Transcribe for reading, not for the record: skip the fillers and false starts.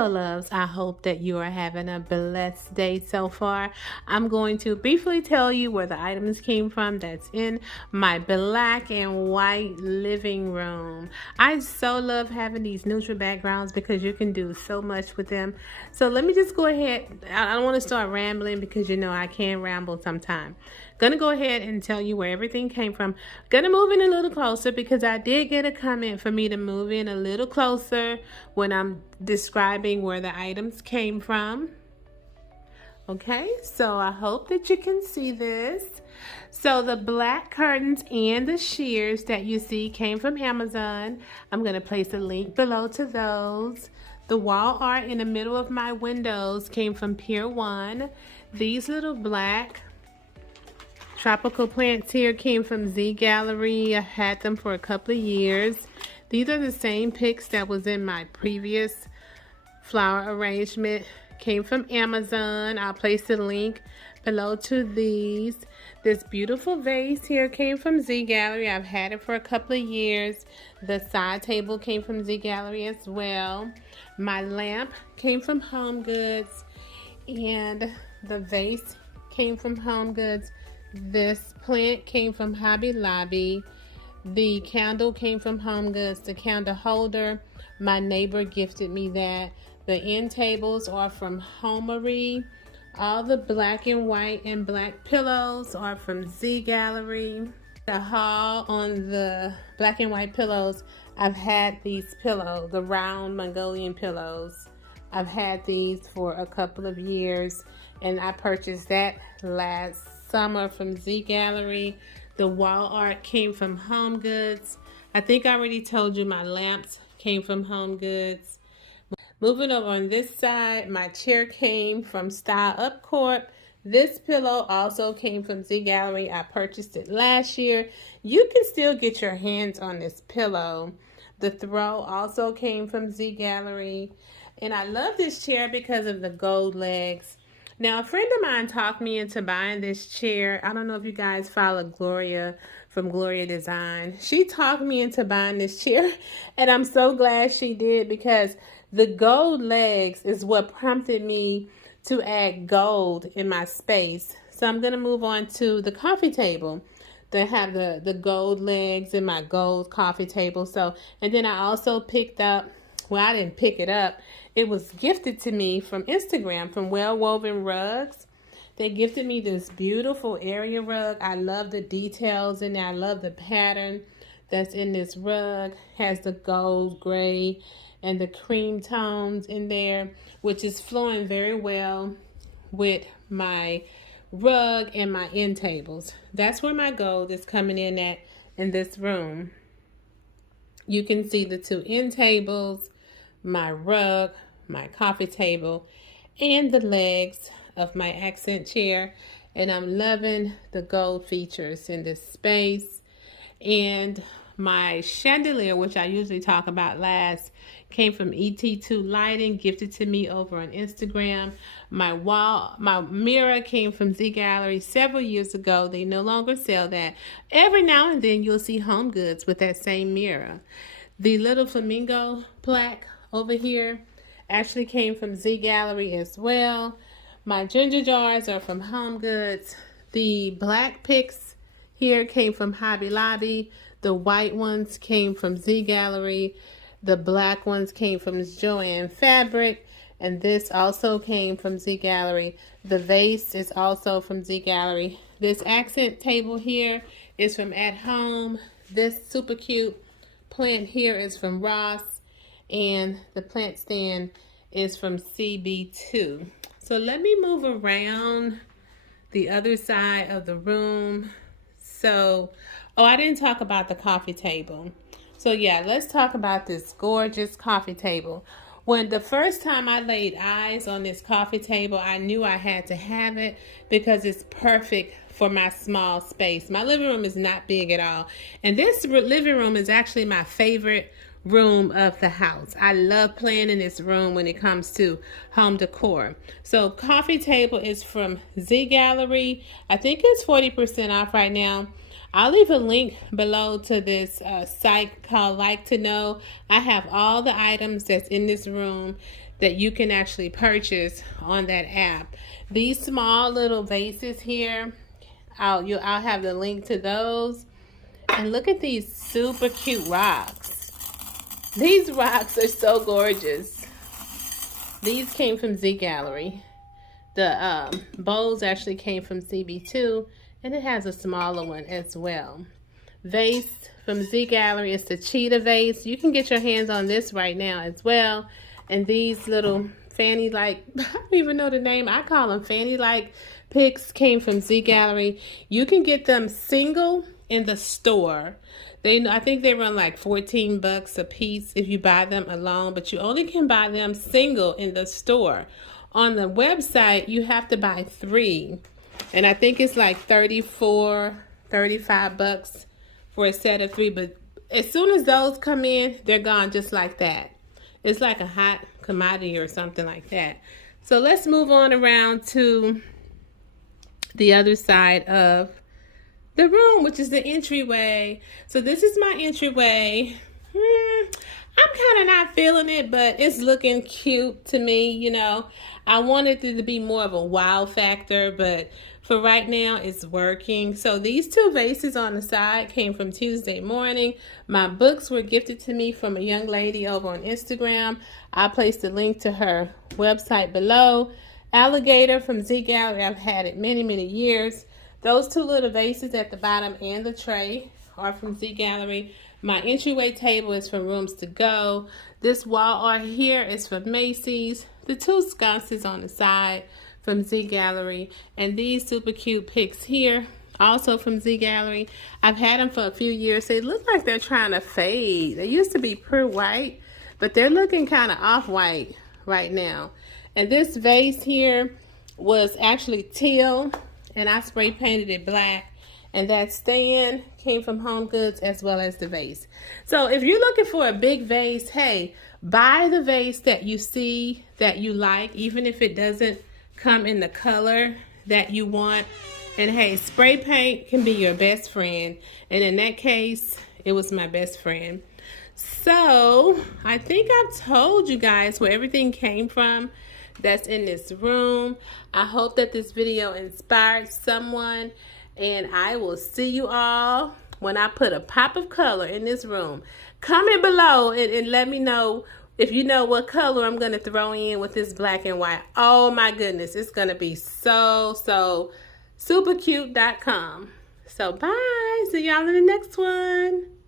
Hello loves, I hope that you are having a blessed day so far. I'm going to briefly tell you where the items came from that's in my black and white living room. I so love having these neutral backgrounds because you can do so much with them. So let me just go ahead. I don't want to start rambling because you know I can ramble sometime. Gonna go ahead and tell you where everything came from. Gonna move in a little closer because I did get a comment for me to move in a little closer when I'm describing where the items came from. Okay, so I hope that you can see this. So the black curtains and the shears that you see came from Amazon. I'm gonna place a link below to those. The wall art in the middle of my windows came from Pier 1. These little black tropical plants here came from Z Gallery. I had them for a couple of years. These are the same picks that was in my previous flower arrangement. Came from Amazon. I'll place the link below to these. This beautiful vase here came from Z Gallery. I've had it for a couple of years. The side table came from Z Gallery as well. My lamp came from Home Goods. And the vase came from Home Goods. This plant came from Hobby Lobby. The candle came from Home Goods. The candle holder, my neighbor gifted me that. The end tables are from Homery. All the black and white and black pillows are from Z Gallery. The haul on the black and white pillows, I've had these pillows, the round Mongolian pillows. I've had these for a couple of years and I purchased that last summer from Z Gallery. The wall art came from Home Goods. I think I already told you my lamps came from Home Goods. Moving over on this side, my chair came from Style Up Corp. This pillow also came from Z Gallery. I purchased it last year. You can still get your hands on this pillow. The throw also came from Z Gallery. And I love this chair because of the gold legs. Now, a friend of mine talked me into buying this chair. I don't know if you guys follow Gloria from Gloria Design. She talked me into buying this chair, and I'm so glad she did because the gold legs is what prompted me to add gold in my space. So I'm going to move on to the coffee table. They have the gold legs in my gold coffee table. So, and then I also picked up, well, I didn't pick it up. It was gifted to me from Instagram, from Well Woven Rugs. They gifted me this beautiful area rug. I love the details in there. I love the pattern that's in this rug. Has the gold, gray, and the cream tones in there, which is flowing very well with my rug and my end tables. That's where my gold is coming in at in this room. You can see the two end tables, my rug, my coffee table, and the legs of my accent chair. And I'm loving the gold features in this space. And my chandelier, which I usually talk about last, came from ET2 Lighting, gifted to me over on Instagram. My mirror came from Z Gallery several years ago. They no longer sell that. Every now and then you'll see Home Goods with that same mirror. The little flamingo plaque over here actually came from Z Gallery as well. My ginger jars are from Home Goods. The black picks here came from Hobby Lobby. The white ones came from Z Gallery. The black ones came from Joanne Fabric. And this also came from Z Gallery. The vase is also from Z Gallery. This accent table here is from At Home. This super cute plant here is from Ross. And the plant stand is from CB2. So let me move around the other side of the room. So, oh, I didn't talk about the coffee table. So yeah, let's talk about this gorgeous coffee table. When the first time I laid eyes on this coffee table, I knew I had to have it because it's perfect for my small space. My living room is not big at all. And this living room is actually my favorite room of the house. I love playing in this room when it comes to home decor. So coffee table is from Z Gallery. I think it's 40% off right now. I'll leave a link below to this site called Like to Know. I have all the items that's in this room that you can actually purchase on that app. These small little vases here, I'll have the link to those. And look at these super cute rocks. These rocks are so gorgeous. These came from Z Gallery. The bowls actually came from CB2, and it has a smaller one as well. Vase from Z Gallery is the cheetah vase. You can get your hands on this right now as well. And these little fanny-like, I don't even know the name, I call them fanny-like picks, came from Z Gallery. You can get them single in the store. I think they run like 14 bucks a piece if you buy them alone, but you only can buy them single in the store. On the website, you have to buy 3. And I think it's like 35 bucks for a set of 3. But as soon as those come in, they're gone just like that. It's like a hot commodity or something like that. So let's move on around to the other side of the room, which is the entryway. So this is my entryway. I'm kind of not feeling it, but it's looking cute to me, you know. I wanted it to be more of a wow factor, but for right now, it's working. So these 2 vases on the side came from Tuesday Morning. My books were gifted to me from a young lady over on Instagram. I placed a link to her website below. Alligator from Z Gallery. I've had it many, many years. Those 2 little vases at the bottom and the tray are from Z Gallery. My entryway table is from Rooms to Go. This wall art here is from Macy's. The 2 sconces on the side from Z Gallery. And these super cute picks here, also from Z Gallery. I've had them for a few years. They look like they're trying to fade. They used to be pure white, but they're looking kind of off-white right now. And this vase here was actually teal, and I spray painted it black. And that stand came from Home Goods as well as the vase. So if you're looking for a big vase, hey, buy the vase that you see that you like, even if it doesn't come in the color that you want. And hey, spray paint can be your best friend. And in that case, it was my best friend. So I think I've told you guys where everything came from that's in this room. I hope that this video inspired someone. And I will see you all when I put a pop of color in this room. Comment below and let me know if you know what color I'm going to throw in with this black and white. Oh my goodness, it's going to be so supercute.com. So bye. See y'all in the next one.